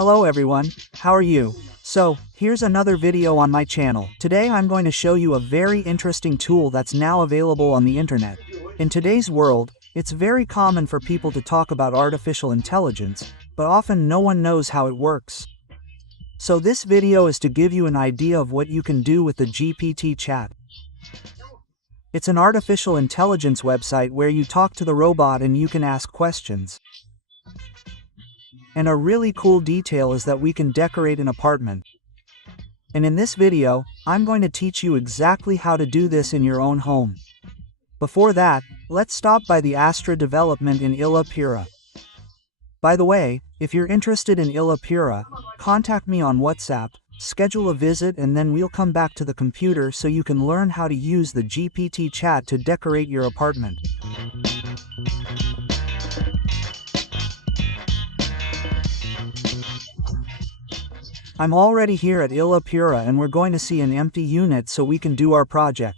Hello everyone, how are you? So, here's another video on my channel. Today I'm going to show you a very interesting tool that's now available on the internet. In today's world, it's very common for people to talk about artificial intelligence, but often no one knows how it works. So this video is to give you an idea of what you can do with the GPT Chat. It's an artificial intelligence website where you talk to the robot and you can ask questions. And a really cool detail is that we can decorate an apartment. And in this video, I'm going to teach you exactly how to do this in your own home. Before that, let's stop by the Astra development in ILHA Pura. By the way, if you're interested in ILHA Pura, contact me on WhatsApp, schedule a visit, and then we'll come back to the computer so you can learn how to use the GPT Chat to decorate your apartment. I'm already here at ILHA Pura and we're going to see an empty unit so we can do our project.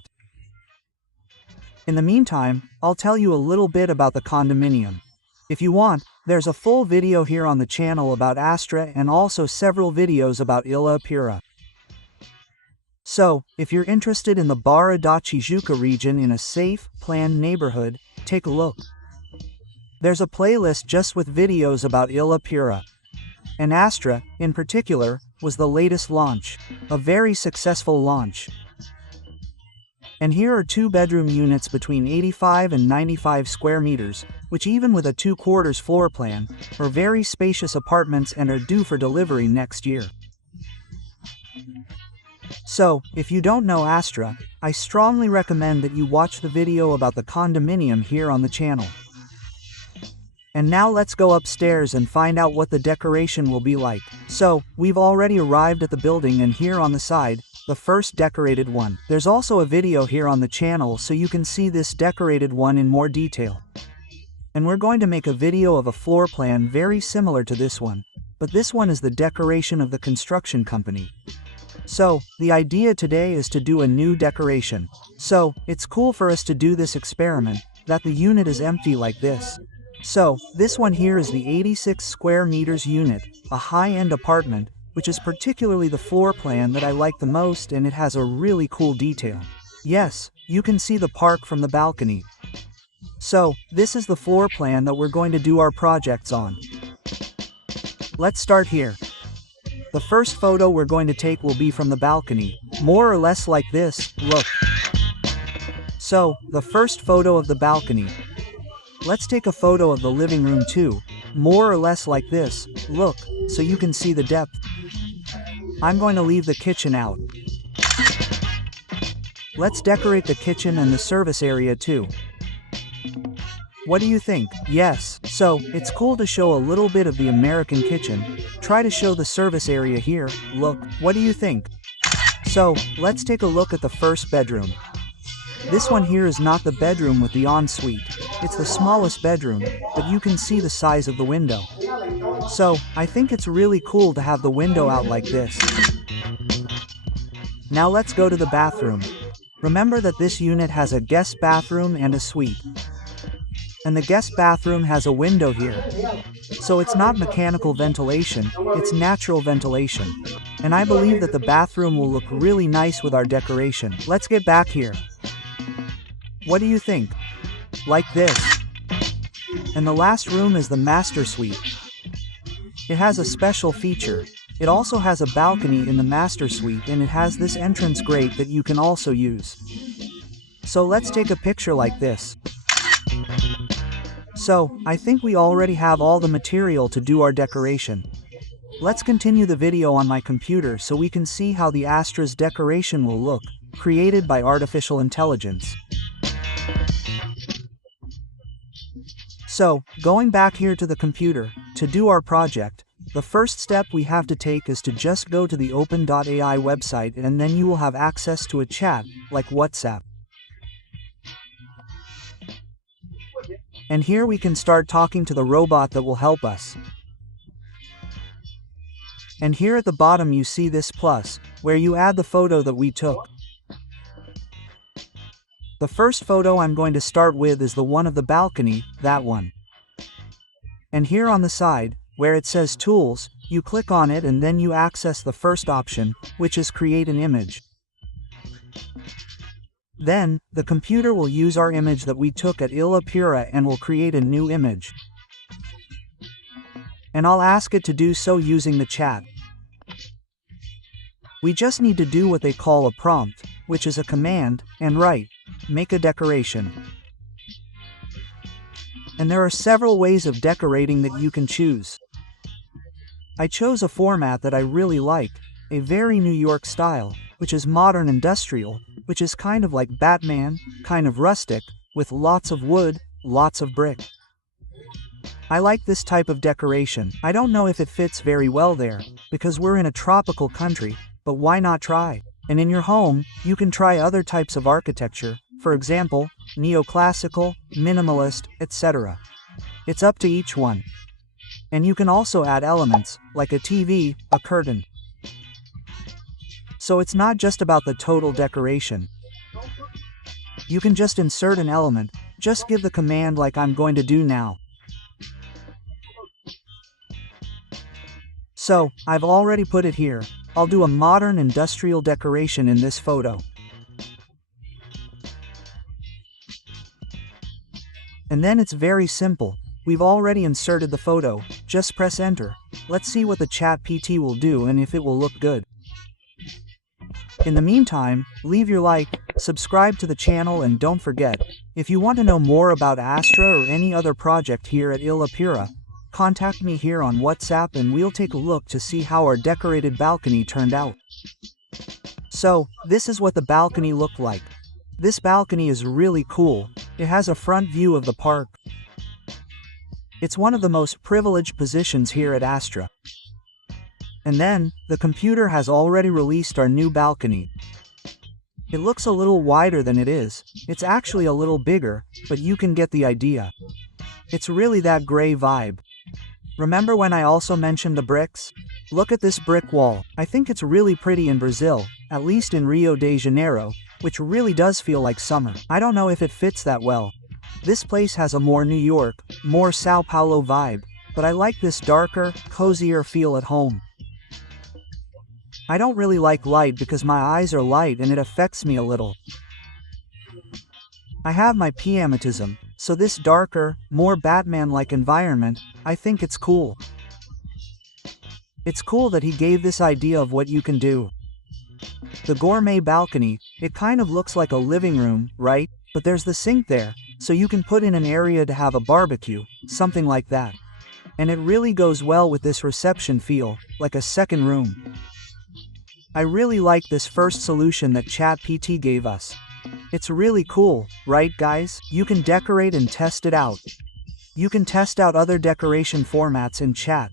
In the meantime, I'll tell you a little bit about the condominium. If you want, there's a full video here on the channel about Astra and also several videos about ILHA Pura. So, if you're interested in the Barra da Tijuca region in a safe, planned neighborhood, take a look. There's a playlist just with videos about ILHA Pura. And Astra, in particular, was the latest launch, a very successful launch. And here are 2-bedroom units between 85 and 95 square meters, which even with a 2/4 floor plan, are very spacious apartments and are due for delivery next year. So, if you don't know Astra, I strongly recommend that you watch the video about the condominium here on the channel. And now let's go upstairs and find out what the decoration will be like. So, we've already arrived at the building and here on the side, the first decorated one. There's also a video here on the channel so you can see this decorated one in more detail. And we're going to make a video of a floor plan very similar to this one, but this one is the decoration of the construction company. So, the idea today is to do a new decoration. So, it's cool for us to do this experiment, that the unit is empty like this. So, this one here is the 86 square meters unit, a high-end apartment, which is particularly the floor plan that I like the most, and it has a really cool detail. Yes, you can see the park from the balcony. So, this is the floor plan that we're going to do our projects on. Let's start here. The first photo we're going to take will be from the balcony, more or less like this, look. So, the first photo of the balcony. Let's take a photo of the living room too, more or less like this, look, so you can see the depth. I'm going to leave the kitchen out. Let's decorate the kitchen and the service area too. What do you think? Yes, so, it's cool to show a little bit of the American kitchen. Try to show the service area here, look, what do you think? So, let's take a look at the first bedroom. This one here is not the bedroom with the ensuite. It's the smallest bedroom, but you can see the size of the window. So, I think it's really cool to have the window out like this. Now let's go to the bathroom. Remember that this unit has a guest bathroom and a suite. And the guest bathroom has a window here. So it's not mechanical ventilation, it's natural ventilation. And I believe that the bathroom will look really nice with our decoration. Let's get back here. What do you think? Like this. And the last room is the master suite. It has a special feature. It also has a balcony in the master suite and it has this entrance grate that you can also use. So let's take a picture like this. So, I think we already have all the material to do our decoration. Let's continue the video on my computer so we can see how the Astra's decoration will look, created by artificial intelligence. So, going back here to the computer, to do our project, the first step we have to take is to just go to the open.ai website and then you will have access to a chat, like WhatsApp. And here we can start talking to the robot that will help us. And here at the bottom you see this plus, where you add the photo that we took. The first photo I'm going to start with is the one of the balcony, that one. And here on the side, where it says Tools, You click on it and then you access the first option, which is create an image. Then, the computer will use our image that we took at ILHA Pura and will create a new image. And I'll ask it to do so using the chat. We just need to do what they call a prompt, which is a command, and write, make a decoration. And there are several ways of decorating that you can choose. I chose a format that I really like, a very New York style, which is modern industrial, which is kind of like Batman, kind of rustic, with lots of wood, lots of brick. I like this type of decoration. I don't know if it fits very well there, because we're in a tropical country, but why not try? And in your home, you can try other types of architecture, for example, neoclassical, minimalist, etc. It's up to each one. And you can also add elements, like a TV, a curtain. So it's not just about the total decoration. You can just insert an element, just give the command like I'm going to do now. So, I've already put it here. I'll do a modern industrial decoration in this photo. And then it's very simple. We've already inserted the photo, just press enter. Let's see what the ChatGPT will do and if it will look good. In the meantime, leave your like, subscribe to the channel, and don't forget, if you want to know more about Astra or any other project here at ILHA Pura, contact me here on WhatsApp and we'll take a look to see how our decorated balcony turned out. So, this is what the balcony looked like. This balcony is really cool. It has a front view of the park. It's one of the most privileged positions here at Astra. And then, the computer has already released our new balcony. It looks a little wider than it is. It's actually a little bigger, but you can get the idea. It's really that gray vibe. Remember when I also mentioned the bricks? Look at this brick wall. I think it's really pretty in Brazil, at least in Rio de Janeiro, which really does feel like summer. I don't know if it fits that well. This place has a more New York, more Sao Paulo vibe, but I like this darker, cozier feel at home. I don't really like light because my eyes are light and it affects me a little. I have my pyjamatism, so this darker, more Batman-like environment, I think it's cool. It's cool that he gave this idea of what you can do. The gourmet balcony, it kind of looks like a living room, right? But there's the sink there, so you can put in an area to have a barbecue, something like that. And it really goes well with this reception feel, like a second room. I really like this first solution that ChatGPT gave us. It's really cool, right guys? You can decorate and test it out. You can test out other decoration formats in chat.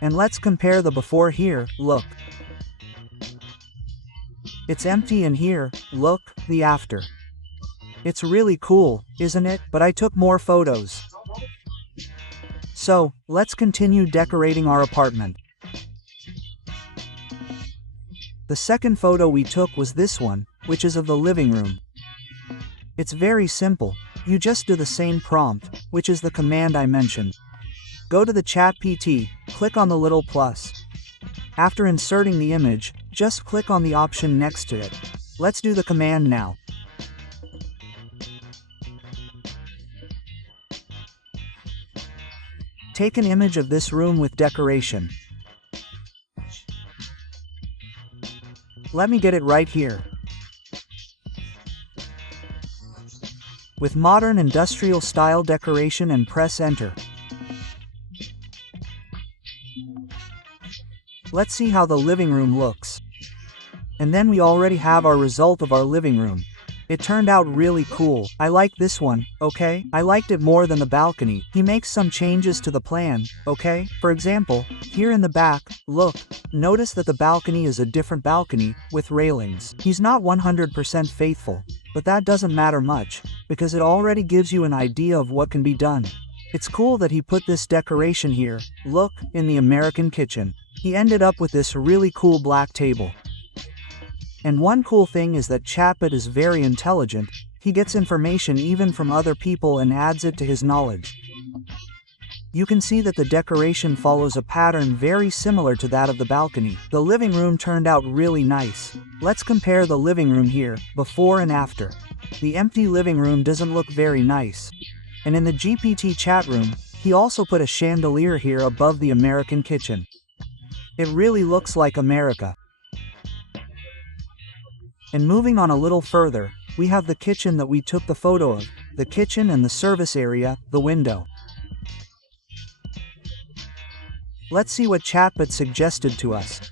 And let's compare the before here, look. It's empty, and here, look, the after. It's really cool, isn't it? But I took more photos. So, let's continue decorating our apartment. The second photo we took was this one, which is of the living room. It's very simple. You just do the same prompt, which is the command I mentioned. Go to the ChatGPT, click on the little plus. After inserting the image, just click on the option next to it. Let's do the command now. Take an image of this room with decoration. Let me get it right here. With modern industrial style decoration, and press enter. Let's see how the living room looks. And then we already have our result of our living room. It turned out really cool. I like this one, okay? I liked it more than the balcony. He makes some changes to the plan, okay? For example, here in the back, look, notice that the balcony is a different balcony, with railings. He's not 100% faithful, but that doesn't matter much, because it already gives you an idea of what can be done. It's cool that he put this decoration here, look, in the American kitchen. He ended up with this really cool black table. And one cool thing is that ChatGPT is very intelligent. He gets information even from other people and adds it to his knowledge. You can see that the decoration follows a pattern very similar to that of the balcony. The living room turned out really nice. Let's compare the living room here, before and after. The empty living room doesn't look very nice. And in the GPT chat room, he also put a chandelier here above the American kitchen. It really looks like America. And moving on a little further, we have the kitchen that we took the photo of, the kitchen and the service area, the window. Let's see what Chatbot suggested to us.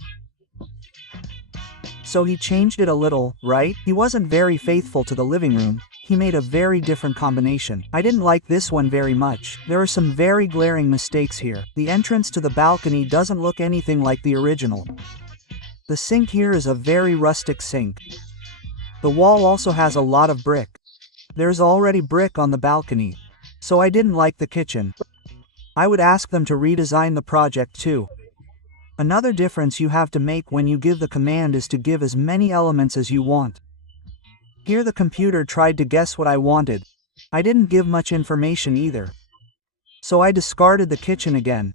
So he changed it a little, right? He wasn't very faithful to the living room. He made a very different combination. I didn't like this one very much. There are some very glaring mistakes here. The entrance to the balcony doesn't look anything like the original. The sink here is a very rustic sink. The wall also has a lot of brick. There's already brick on the balcony. So I didn't like the kitchen. I would ask them to redesign the project too. Another difference you have to make when you give the command is to give as many elements as you want. Here the computer tried to guess what I wanted. I didn't give much information either. So I discarded the kitchen again.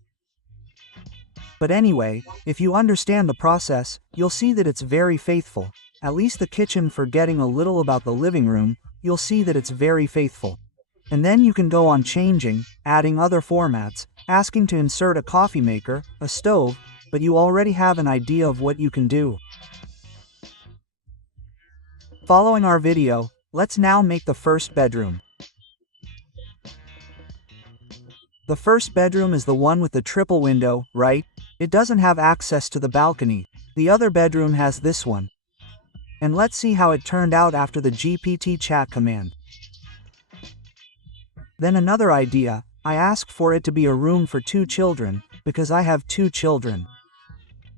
But anyway, if you understand the process, you'll see that it's very faithful. At least the kitchen, forgetting a little about the living room, you'll see that it's very faithful. And then you can go on changing, adding other formats, asking to insert a coffee maker, a stove, but you already have an idea of what you can do. Following our video, let's now make the first bedroom. The first bedroom is the one with the triple window, right? It doesn't have access to the balcony. The other bedroom has this one. And let's see how it turned out after the GPT chat command. Then another idea, I asked for it to be a room for 2 children, because I have 2 children.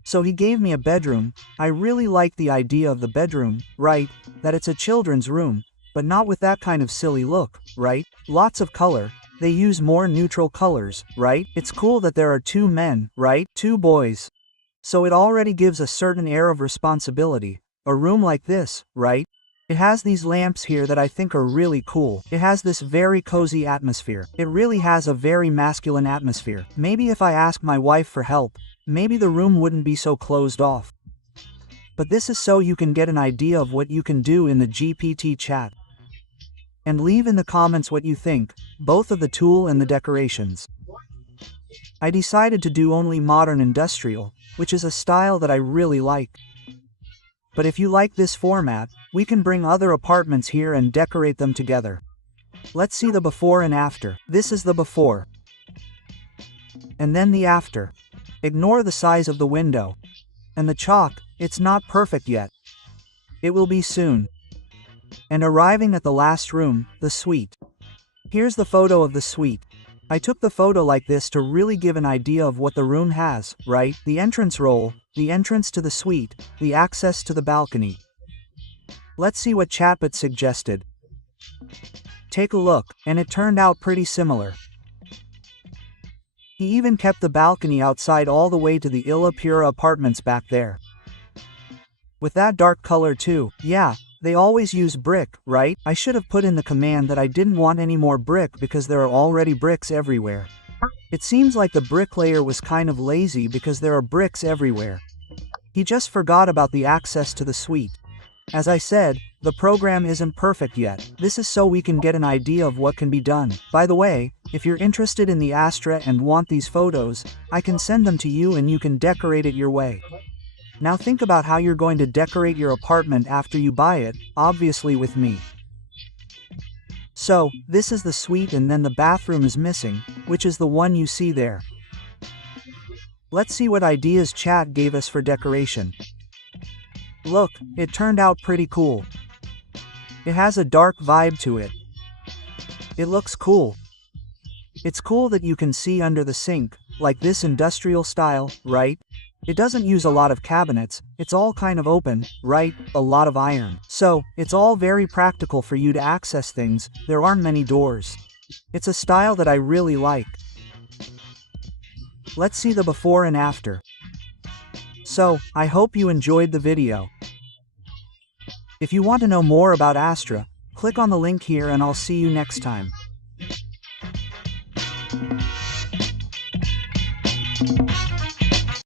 So he gave me a bedroom. I really like the idea of the bedroom, right? That it's a children's room, but not with that kind of silly look, right? Lots of color. They use more neutral colors, right? It's cool that there are 2 men, right? 2 boys. So it already gives a certain air of responsibility. A room like this, right? It has these lamps here that I think are really cool. It has this very cozy atmosphere. It really has a very masculine atmosphere. Maybe if I ask my wife for help, maybe the room wouldn't be so closed off. But this is so you can get an idea of what you can do in the GPT chat. And leave in the comments what you think, both of the tool and the decorations. I decided to do only modern industrial, which is a style that I really like. But if you like this format, we can bring other apartments here and decorate them together. Let's see the before and after. This is the before. And then the after. Ignore the size of the window. And the chalk, it's not perfect yet. It will be soon. And arriving at the last room, the suite. Here's the photo of the suite. I took the photo like this to really give an idea of what the room has, right? The entrance roll, the entrance to the suite, the access to the balcony. Let's see what Chatbot suggested. Take a look, and it turned out pretty similar. He even kept the balcony outside all the way to the ILHA Pura apartments back there. With that dark color too, yeah. They always use brick, right? I should have put in the command that I didn't want any more brick because there are already bricks everywhere. It seems like the bricklayer was kind of lazy because there are bricks everywhere. He just forgot about the access to the suite. As I said, the program isn't perfect yet. This is so we can get an idea of what can be done. By the way, if you're interested in the Astra and want these photos, I can send them to you and you can decorate it your way. Now think about how you're going to decorate your apartment after you buy it, obviously with me. So, this is the suite and then the bathroom is missing, which is the one you see there. Let's see what ideas Chat gave us for decoration. Look, it turned out pretty cool. It has a dark vibe to it. It looks cool. It's cool that you can see under the sink, like this industrial style, right? It doesn't use a lot of cabinets, it's all kind of open, right? A lot of iron. So, it's all very practical for you to access things, there aren't many doors. It's a style that I really like. Let's see the before and after. So, I hope you enjoyed the video. If you want to know more about Astra, click on the link here and I'll see you next time.